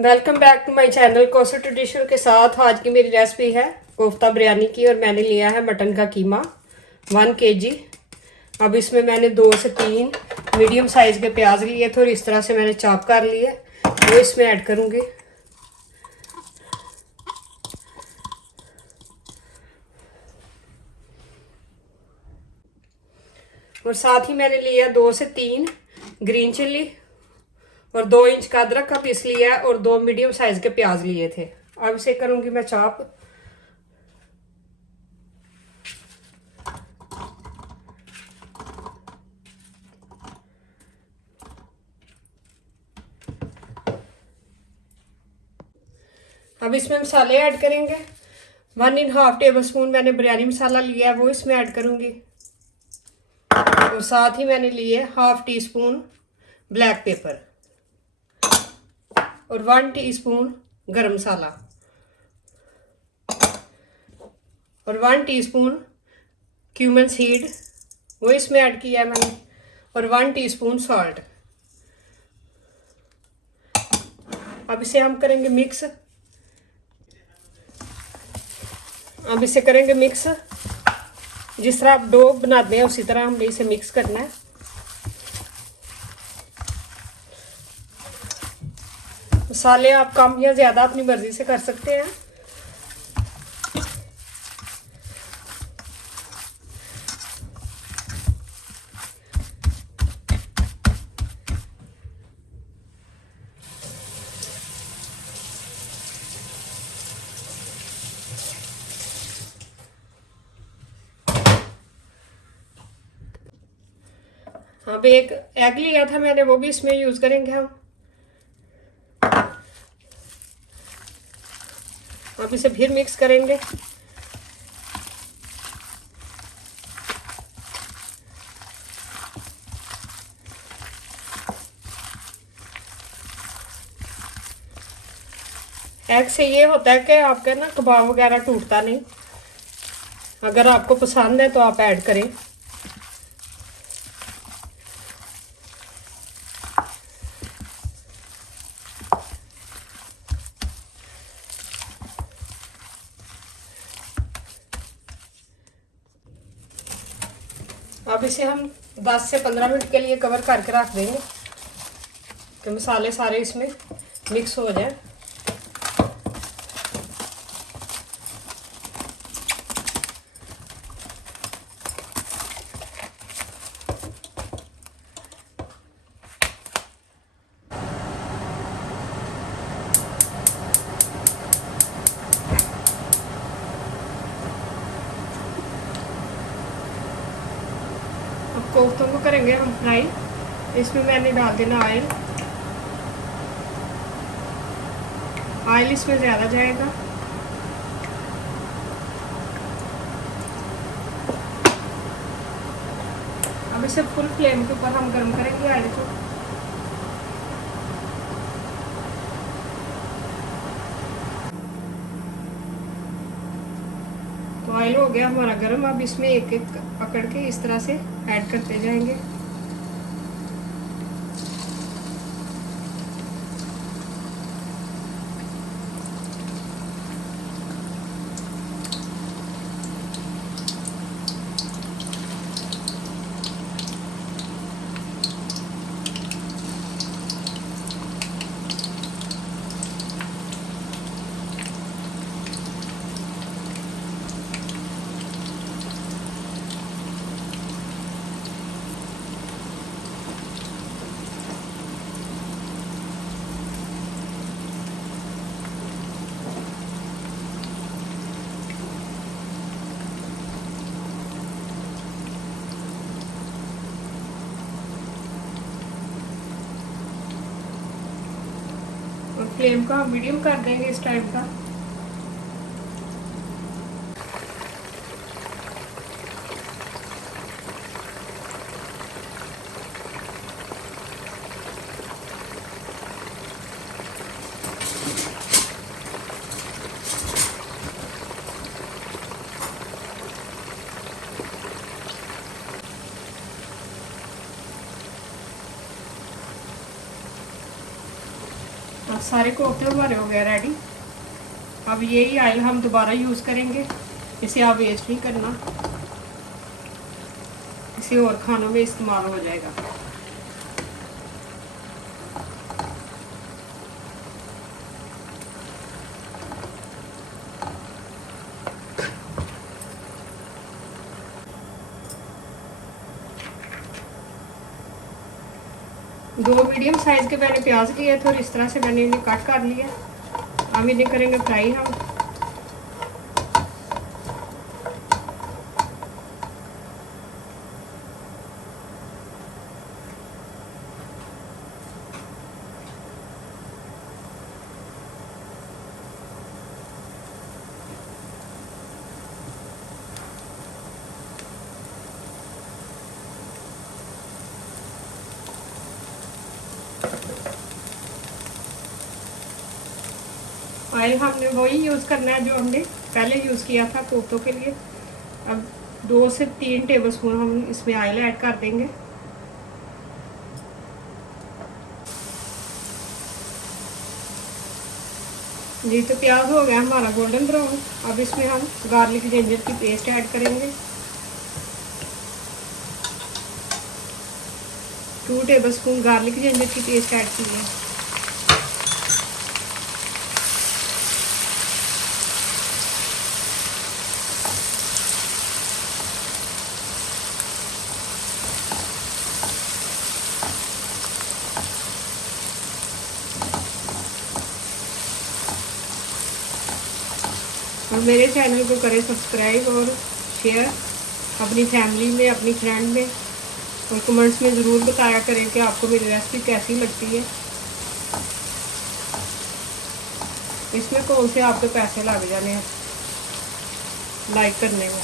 Welcome back to my channel कोसा traditional के साथ। आज की मेरी रेसिपी है कोफ्ता बिरयानी की और मैंने लिया है मटन का कीमा 1 kg। अब इसमें मैंने 2 से 3 मीडियम साइज़ के प्याज लिए थे और इस तरह से मैंने चॉप कर लिए, वो इसमें ऐड करूँगी। और साथ ही मैंने लिया 2 से 3 ग्रीन चिल्ली और 2 इंच का अदरक का पीस लिया और 2 मीडियम साइज के प्याज लिए थे। अब इसे करूंगी मैं चॉप। अब इसमें मसाले ऐड करेंगे। 1.5 टेबल स्पून मैंने बिरयानी मसाला लिया है, वो इसमें ऐड करूंगी। और साथ ही मैंने लिए 1/2 टीस्पून ब्लैक पेपर और 1 टीस्पून गरम मसाला और 1 टीस्पून क्यूमन सीड, वो इसमें ऐड किया है मैंने, और 1 टीस्पून सॉल्ट। अब इसे हम करेंगे मिक्स। अब इसे करेंगे मिक्स, जिस तरह आप डो बनाते हैं उसी तरह हमने इसे मिक्स करना है। मसाले आप कम या ज़्यादा अपनी मर्ज़ी से कर सकते हैं। अब एक एग लिया था मैंने, वो भी इसमें यूज़ करेंगे हम। अब इसे फिर मिक्स करेंगे। एग से ये होता है कि आपका ना कबाब वगैरह टूटता नहीं। अगर आपको पसंद है तो आप ऐड करें। अब इसे हम 10 से 15 मिनट के लिए कवर करके रख देंगे कि मसाले सारे इसमें मिक्स हो जाए। अब कोफ्तों को करेंगे हम फ्राई। इसमें मैंने डाल देना ऑयल। ऑयल इसमें ज़्यादा जाएगा। अब इसे फुल फ्लेम के ऊपर हम गर्म करेंगे ऑयल को। तो ऑयल हो गया हमारा गर्म। अब इसमें एक एक पकड़ के इस तरह से ऐड करते जाएंगे। और फ्लेम को हम मीडियम कर देंगे इस टाइप का। अब सारे कोफ्ते हमारे हो गए रेडी। अब यही ऑयल हम दोबारा यूज़ करेंगे, इसे आप वेस्ट नहीं करना, किसी और खानों में इस्तेमाल हो जाएगा। दो मीडियम साइज़ के मैंने प्याज लिए थे और इस तरह से मैंने इन्हें कट कर लिया। अब इन्हें करेंगे फ्राई हम। ऑयल हमने वही यूज़ करना है जो हमने पहले यूज़ किया था कोफ्तों के लिए। अब 2 से 3 टेबलस्पून हम इसमें ऑयल ऐड कर देंगे। जी तो प्याज हो गया हमारा गोल्डन ब्राउन। अब इसमें हम गार्लिक जिंजर की पेस्ट ऐड करेंगे। 2 टेबलस्पून गार्लिक जिंजर की पेस्ट ऐड की है। और मेरे चैनल को करें सब्सक्राइब और शेयर अपनी फैमिली में, अपनी फ्रेंड में, और कमेंट्स में ज़रूर बताया करें कि आपको मेरी रेसिपी कैसी लगती है। इसमें कौन से आपके पैसे लग जाने हैं लाइक करने में।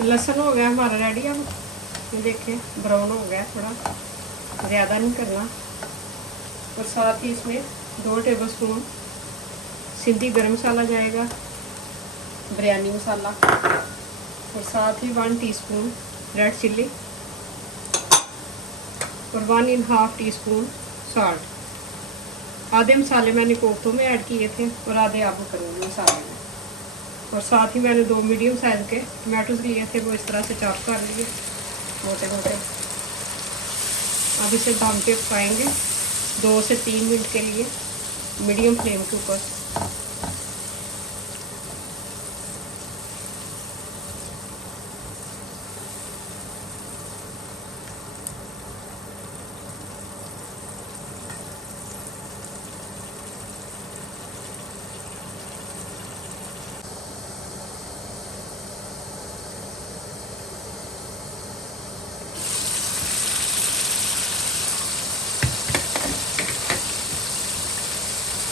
लहसुन हो गया हमारा रेडी। अब ये देखें ब्राउन हो गया, थोड़ा ज़्यादा नहीं करना। और साथ ही इसमें 2 टेबलस्पून सिंधी गरम मसाला जाएगा, बिरयानी मसाला, और साथ ही 1 टीस्पून रेड चिल्ली और 1½ टीस्पून सॉल्ट। आधे मसाले मैंने कोफ्तों में ऐड किए थे और आधे आप करूँगी मसाले में। और साथ ही मैंने 2 मीडियम साइज़ के टमाटोज लिए थे, वो इस तरह से चॉप कर लिए मोटे मोटे। अब इसे दम पे पकाएंगे 2 से 3 मिनट के लिए मीडियम फ्लेम के ऊपर।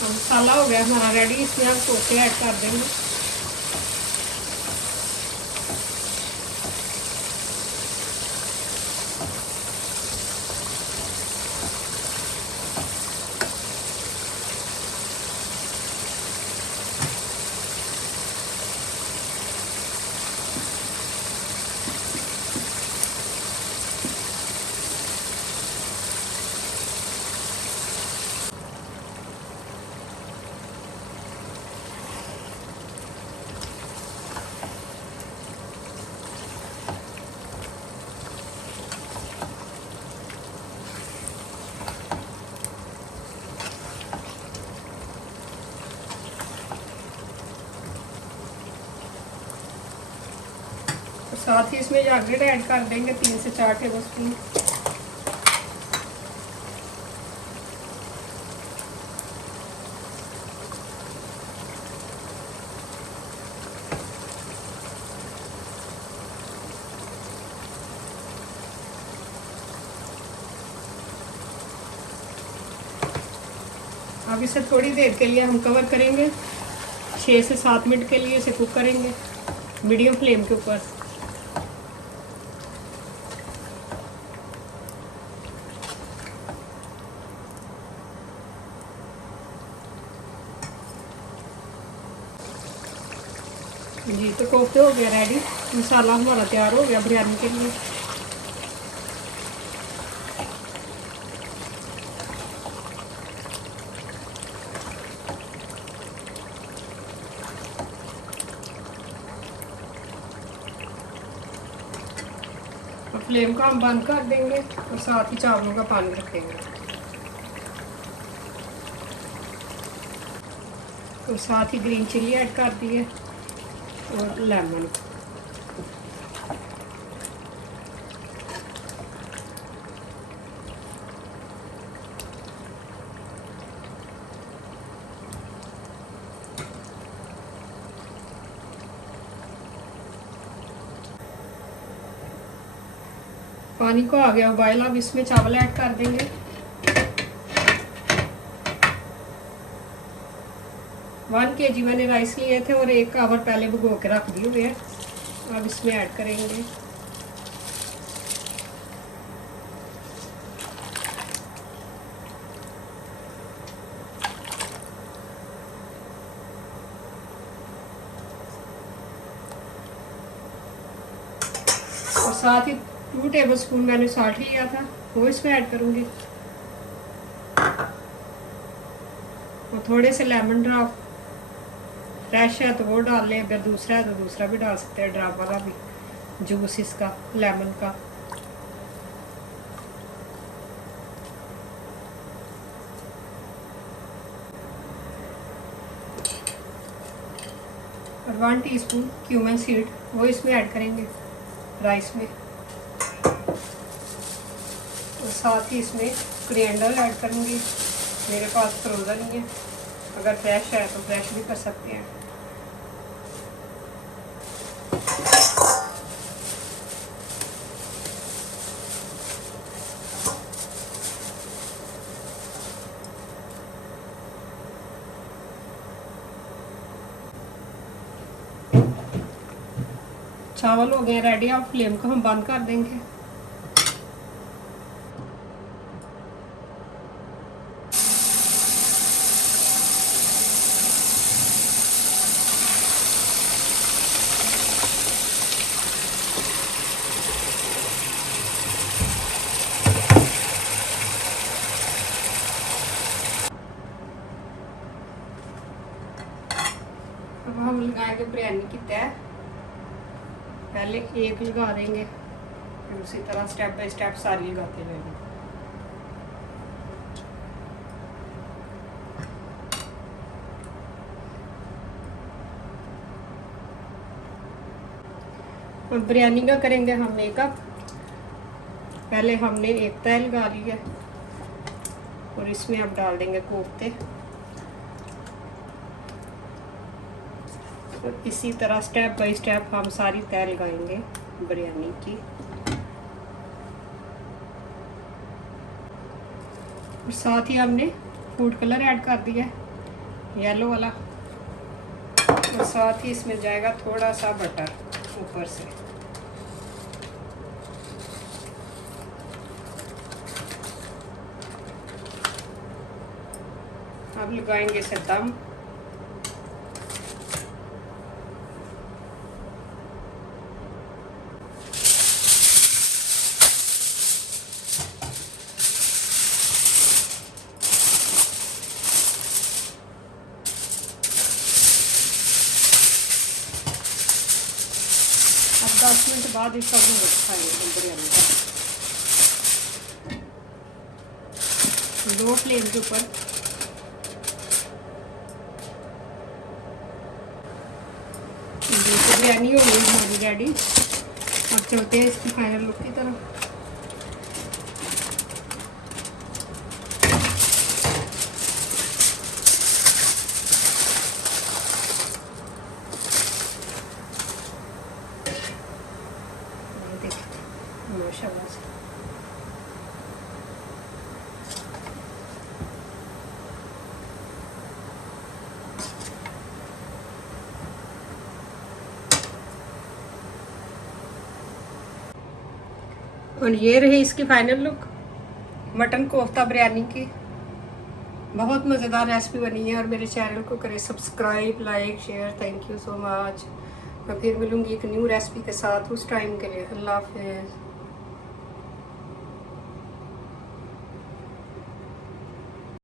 मसाला हो गया हमारा रेडी। इसमें हम कोफ्ते ऐड कर देंगे। साथ ही इसमें जागरेट ऐड कर देंगे 3 से 4 टेबलस्पून। अब इसे थोड़ी देर के लिए हम कवर करेंगे, 6 से 7 मिनट के लिए इसे कुक करेंगे मीडियम फ्लेम के ऊपर। जी तो कोफ्ते हो गया रेडी, मसाला हमारा तैयार हो गया बिरयानी के लिए। और फ्लेम को हम बंद कर देंगे और साथ ही चावलों का पानी रखेंगे। और साथ ही ग्रीन चिली ऐड कर दी है और लेमन। पानी को आ गया उबाल, अब इसमें चावल ऐड कर देंगे। 1 kg मैंने राइस लिए थे और 1 आवर पहले भिगो के रख दिए हुए हैं। अब इसमें ऐड करेंगे। और साथ ही 2 टेबलस्पून मैंने साल्ट लिया था वो इसमें ऐड करूँगी। और थोड़े से लेमन ड्रॉप, फ्रेश है तो वो डाल लें, अगर दूसरा है तो दूसरा भी डाल सकते हैं, ड्रॉप वाला भी जूस इसका लेमन का। और 1 टीस्पून क्यूमन सीड वो इसमें ऐड करेंगे राइस में। और साथ ही इसमें कोरिएंडर ऐड करूँगी। मेरे पास फ्रोज़न ही है, अगर फ्रेश है तो फ्रेश भी कर सकते हैं। चावल हो गए रेडी, अब फ्लेम को हम बंद कर देंगे। अब हम लगाएंगे बिरयानी की तह। पहले एक लगा देंगे, फिर उसी तरह स्टेप बाय स्टेप सारी लगाते जाएंगे। अब बिरयानी का करेंगे हम मेकअप। पहले हमने एक तह लगा ली है और इसमें अब डाल देंगे कोफ्ते। और इसी तरह स्टेप बाय स्टेप हम सारी तह लगाएंगे बिरयानी की। और साथ ही हमने फूड कलर ऐड कर दिया है येलो वाला। और साथ ही इसमें जाएगा थोड़ा सा बटर ऊपर से। अब लगाएंगे इसे दम। अब 10 मिनट बाद इसका खाएंगे बिरयानी का। लो फ्लेम के ऊपर। बिरयानी हो गई हमारी रेडी। अब चलते हैं इसकी फाइनल लुक की तरफ। माशाल्लाह से और ये रही इसकी final look mutton kofta biryani की। बहुत मज़ेदार रेसिपी बनी है। और मेरे चैनल को करें subscribe, like, share. Thank you so much. मैं फिर मिलूंगी एक न्यू रेसिपी के साथ। उस टाइम के लिए अल्लाह हाफिज़।